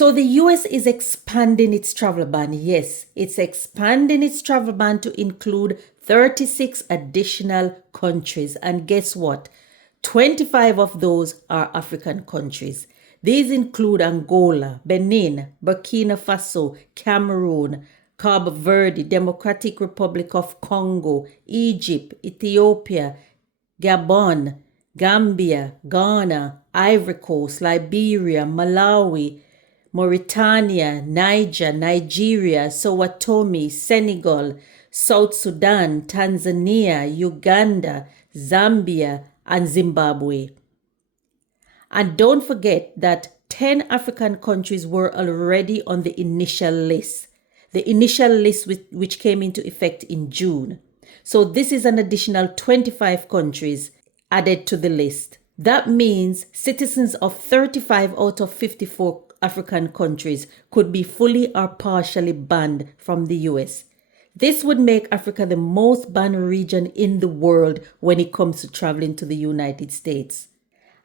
So the US is expanding its travel ban. Yes, it's expanding its travel ban to include 36 additional countries. And guess what? 25 of those are African countries. These include Angola, Benin, Burkina Faso, Cameroon, Carbo Verde, Democratic Republic of Congo, Egypt, Ethiopia, Gabon, Gambia, Ghana, Ivory Coast, Liberia, Malawi, Mauritania, Niger, Nigeria, Sao Tome, Senegal, South Sudan, Tanzania, Uganda, Zambia, and Zimbabwe. And don't forget that 10 African countries were already on the initial list. The initial list which came into effect in June. So this is an additional 25 countries added to the list. That means citizens of 35 out of 54 African countries could be fully or partially banned from the US. This would make Africa the most banned region in the world when it comes to traveling to the United States.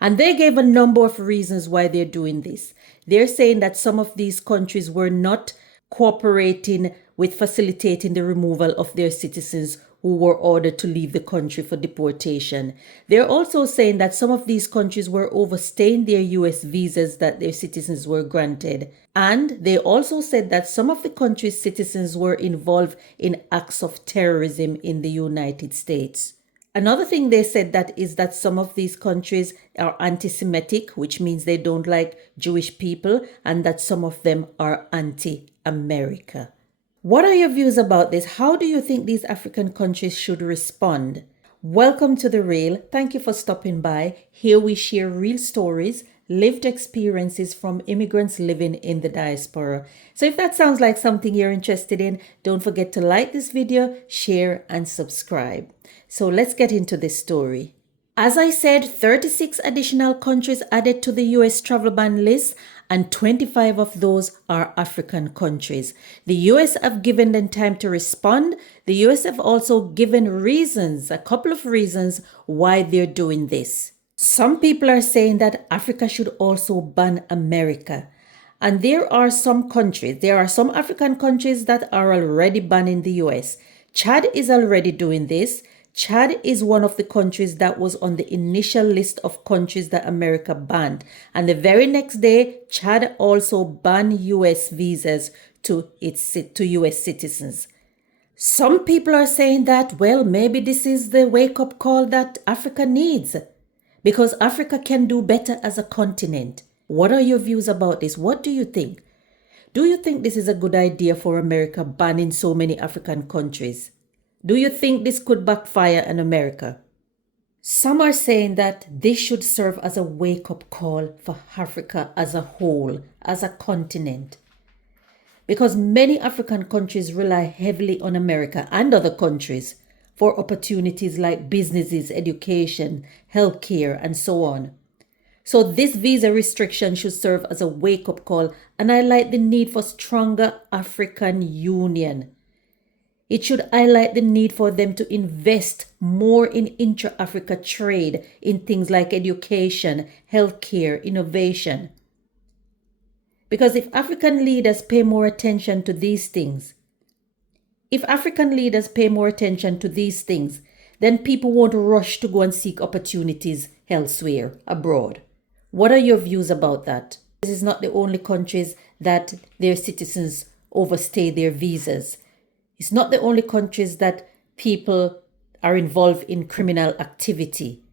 And they gave a number of reasons why they're doing this. They're saying that some of these countries were not cooperating with facilitating the removal of their citizens who were ordered to leave the country for deportation. They're also saying that some of these countries were overstaying their US visas that their citizens were granted. And they also said that some of the country's citizens were involved in acts of terrorism in the United States. Another thing they said that is that some of these countries are anti-Semitic, which means they don't like Jewish people, and that some of them are anti-America. What are your views about this? How do you think these African countries should respond? Welcome to The Real. Thank you for stopping by. Here we share real stories, lived experiences from immigrants living in the diaspora. So if that sounds like something you're interested in, don't forget to like this video, share, and subscribe. So let's get into this story. As I said, 36 additional countries added to the US travel ban list, and 25 of those are African countries. The US have given them time to respond. The US have also given reasons, a couple of reasons why they're doing this. Some people are saying that Africa should also ban America. And there are some African countries that are already banning the US. Chad is already doing this. Chad is one of the countries that was on the initial list of countries that America banned. And the very next day, Chad also banned US visas to US citizens. Some people are saying that, well, maybe this is the wake-up call that Africa needs, because Africa can do better as a continent. What are your views about this? What do you think? Do you think this is a good idea for America banning so many African countries? Do you think this could backfire on America? Some are saying that this should serve as a wake-up call for Africa as a whole, as a continent. Because many African countries rely heavily on America and other countries for opportunities like businesses, education, healthcare, and so on. So this visa restriction should serve as a wake-up call, and I like the need for stronger African Union. It should highlight the need for them to invest more in intra-Africa trade in things like education, healthcare, innovation. Because if African leaders pay more attention to these things, then people won't rush to go and seek opportunities elsewhere, abroad. What are your views about that? This is not the only countries that their citizens overstay their visas. It's not the only countries that people are involved in criminal activity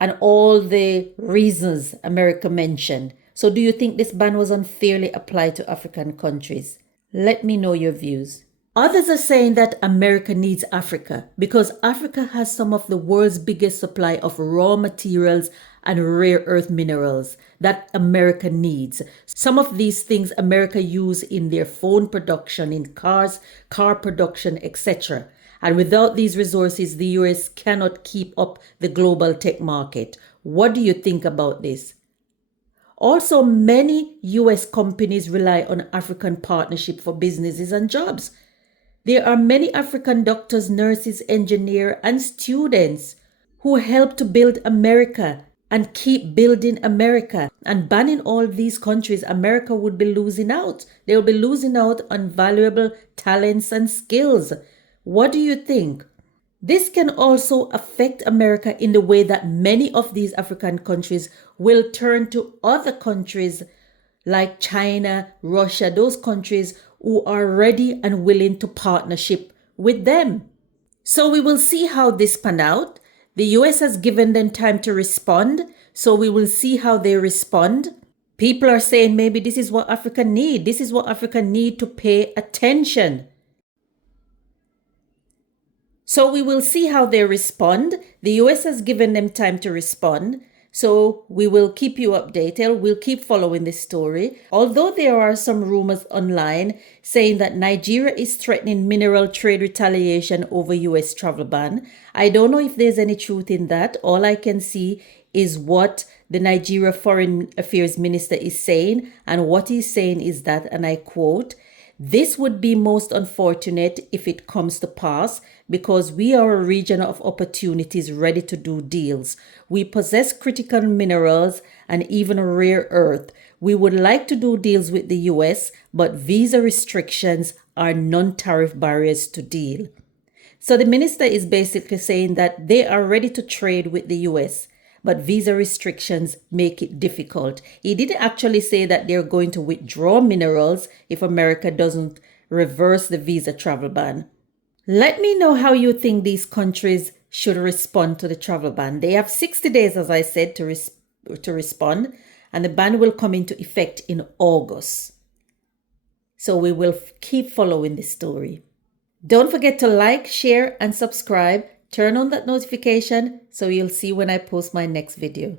and all the reasons America mentioned. So do you think this ban was unfairly applied to African countries? Let me know your views. Others are saying that America needs Africa because Africa has some of the world's biggest supply of raw materials and rare earth minerals that America needs. Some of these things America use in their phone production, in cars, car production, etc. And without these resources, the US cannot keep up the global tech market. What do you think about this? Also, many US companies rely on African partnership for businesses and jobs. There are many African doctors, nurses, engineers, and students who help to build America and keep building America. And banning all these countries, America would be losing out. They will be losing out on valuable talents and skills. What do you think? This can also affect America in the way that many of these African countries will turn to other countries like China, Russia, those countries who are ready and willing to partnership with them. So we will see how this pan out. The US has given them time to respond, so we will see how they respond. People are saying maybe this is what Africa need. This is what Africa need to pay attention. So we will see how they respond. The US has given them time to respond. So we will keep you updated. We'll keep following this story. Although there are some rumors online saying that Nigeria is threatening mineral trade retaliation over US travel ban, I don't know if there's any truth in that. All I can see is what the Nigeria Foreign Affairs Minister is saying. And what he's saying is that, and I quote, "This would be most unfortunate if it comes to pass because we are a region of opportunities ready to do deals. We possess critical minerals and even rare earth. We would like to do deals with the US, but visa restrictions are non-tariff barriers to deal." So the minister is basically saying that they are ready to trade with the US, but visa restrictions make it difficult. He didn't actually say that they're going to withdraw minerals if America doesn't reverse the visa travel ban. Let me know how you think these countries should respond to the travel ban. They have 60 days, as I said, to respond, and the ban will come into effect in August. So we will keep following this story. Don't forget to like, share, and subscribe. Turn on that notification so you'll see when I post my next video.